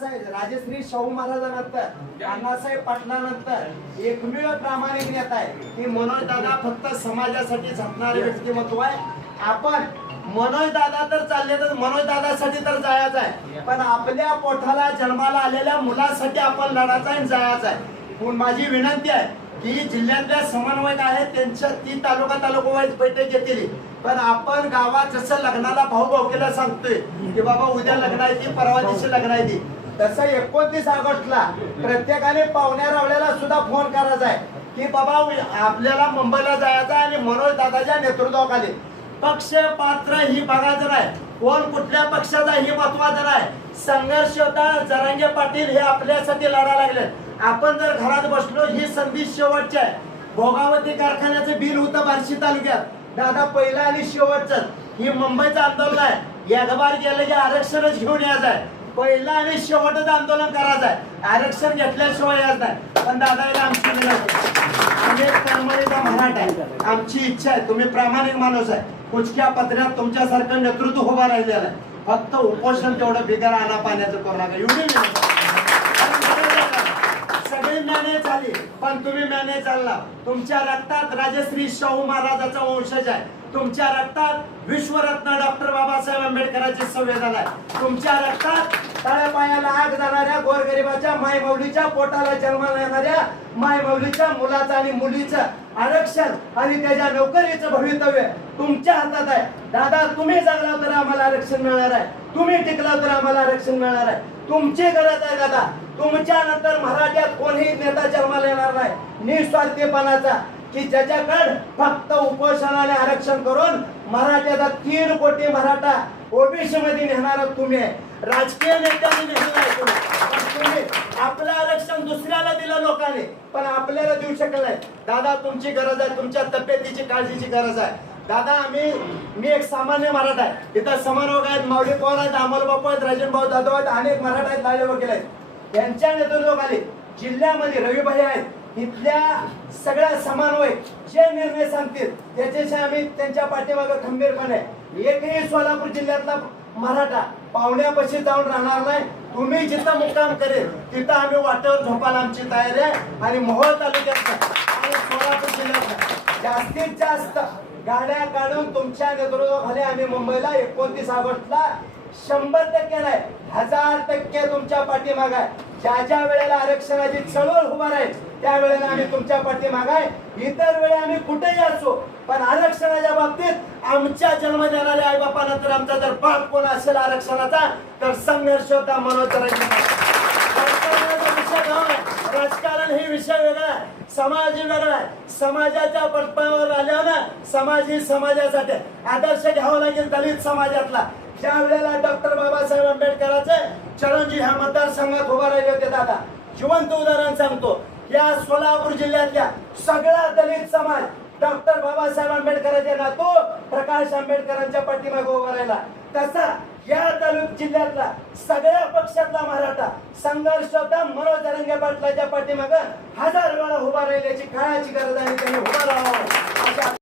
अण्णासाहेब राजश्री शाहू महाराजांनंतर अण्णासाहेब पाटलानंतर एकमेव प्रामाणिक नेता आहे. की मनोज दादा फक्त समाजासाठी झटणारे व्यक्तिमत्व आहे. आपण मनोज दादा तर चालले तर मनोज दादासाठी तर जायचं आहे. पण आपल्या पोटाला जन्माला आलेल्या मुलासाठी आपण लढायचं आणि जायचं आहे. म्हणून माझी विनंती आहे की जिल्ह्यातल्या समन्वयक आहेत त्यांच्या ती तालुका तालुका वाईज बैठक घेतली पण आपण गावात जसं लग्नाला भाऊ भाऊकीला सांगतोय की बाबा उद्या लग्न आहे ती परवा दिवशी लग्न आहे ती. तसं एकोणतीस ऑगस्टला प्रत्येकाने पाहुण्या रावळ्याला सुद्धा फोन करायचा आहे. की बाबा आपल्याला मुंबईला जायचं आहे आणि मनोज दादाच्या नेतृत्वाखाली. पक्ष पात्र ही बघायचं नाही कोण कुठल्या पक्षाचा ही महत्वाचं नाही संघर्ष होता जरांगे पाटील हे आपल्यासाठी लढा लागले. आपण जर घरात बसलो ही संधी शेवटची आहे. भोगावती कारखान्याचं बिल होतं बार्शी तालुक्यात. दादा पहिलं आणि शेवटचं. ही मुंबईचं आंदोलन आहे. एकबार गेलं की आरक्षणच घेऊन यायचं आहे. पहिला आणि शेवटच आंदोलन करायचं आहे. आरक्षण घेतल्याशिवाय याच नाही. पण दादा आमची आहे. आम्ही मराठा आहे. आमची इच्छा आहे. तुम्ही प्रामाणिक माणूस आहे. कुचक्या पत्र्यात तुमच्यासारखं नेतृत्व उभा राहिलेलं आहे. फक्त उपोषण तेवढं बिगर आणा पाण्याचं करू नका. एवढी सगळी मॅनेज झाली. पण तुम्ही मॅनेज चालला. तुमच्या रक्तात राजश्री शाहू महाराजाचा वंशज आहे. तुमच्या रक्तात विश्वरत्न डॉक्टर बाबासाहेब आंबेडकरांची संवेदना आहे. तुमच्या रक्तात तळपायाला आग जाणाऱ्या गोरगरिबाच्या मायमौलीच्या पोटाला जन्माला येणाऱ्या मायमौलीच्या मुलाचं आणि मुलीचं आरक्षण आणि त्याच्या नोकरीचं भवितव्य तुमच्या हातात आहे. दादा तुम्ही जगला तर आम्हाला आरक्षण मिळणार आहे. तुम्ही टिकला तर आम्हाला आरक्षण मिळणार आहे. तुमची गरज आहे दादा. तुमच्या नंतर मराठ्यात कोणीही नेता जन्माला येणार नाही. निस्वार्थीपणाचा. की ज्याच्याकडे फक्त उपोषणाने आरक्षण करून मराठ्याचा तीन कोटी मराठा ओबीसी मध्ये नेणार तुम्ही. आहे. राजकीय नेत्यांनी नेलं तुम्ही. आपलं आरक्षण दुसऱ्याला दिलं लोकांनी पण आपल्याला देऊ शकत नाही. दादा तुमची गरज आहे तुमच्या तब्येतीची काळजीची गरज आहे. दादा आम्ही मी एक सामान्य मराठा आहे. इथं समारोह आहेत माऊली पवार आहेत अमोल बापू आहेत राजन भाऊ जाधव आहेत अनेक मराठा आहेत लाले वगैरे आहेत. यांच्या नेतृत्वाखाली जिल्ह्यामध्ये रविभाई आहेत. इथल्या सगळ्या समन्वय जे निर्णय सांगतील त्याच्याशी आम्ही त्यांच्या पाठीमागे खंबीरपणे. एकही सोलापूर जिल्ह्यातला मराठा पाहुण्यापाशी जाऊन राहणार नाही. तुम्ही जिथं मुक्काम करेल तिथं आम्ही वाटेवर झोपायला आमची तयारी आहे. आणि मोहोळ तालुक्यात आणि सोलापूर जिल्ह्यात जास्तीत जास्त गाड्या काढून तुमच्या नेतृत्वाखाली आम्ही मुंबईला एकोणतीस ऑगस्टला शंभर टक्के नाही हजार टक्के तुमच्या पाठीमाग आहे. ज्या ज्या वेळेला आरक्षणाची चळवळ उभा आहे त्यावेळेला आम्ही तुमच्या पाठीमाग आहे इतर वेळी आम्ही कुठेही असो पण आरक्षणाच्या बाबतीत आमच्या जन्म देणाऱ्या आई बापानंतर आमचा जर बाप कोण असेल आरक्षणाचा तर संघर्ष होता मनोज राजकारणाचा विषय राजकारण हे विषय वेगळा आहे. समाज वेगळा आहे. समाजाच्या पटपावर आल्यावर ना समाज ही समाजासाठी आदर्श घ्यावा लागेल दलित समाजातला. ज्या वेळेला डॉक्टर बाबासाहेब आंबेडकरांचे चरणजी ह्या मतदारसंघात उभा राहिले होते दादा. जिवंत उदाहरण सांगतो. या सोलापूर जिल्ह्यातल्या सगळा दलित समाज डॉक्टर बाबासाहेब आंबेडकरांच्या नातो प्रकाश आंबेडकरांच्या पाठीमागे उभा राहिला. तसा या तालुक जिल्ह्यातला सगळ्या पक्षातला मराठा संघर्ष होता. मनोज रंगे पाटलाच्या पाठीमागे हजार वेळा उभा राहिल्याची काळाची गरज आहे. त्यांनी उभा राहावं.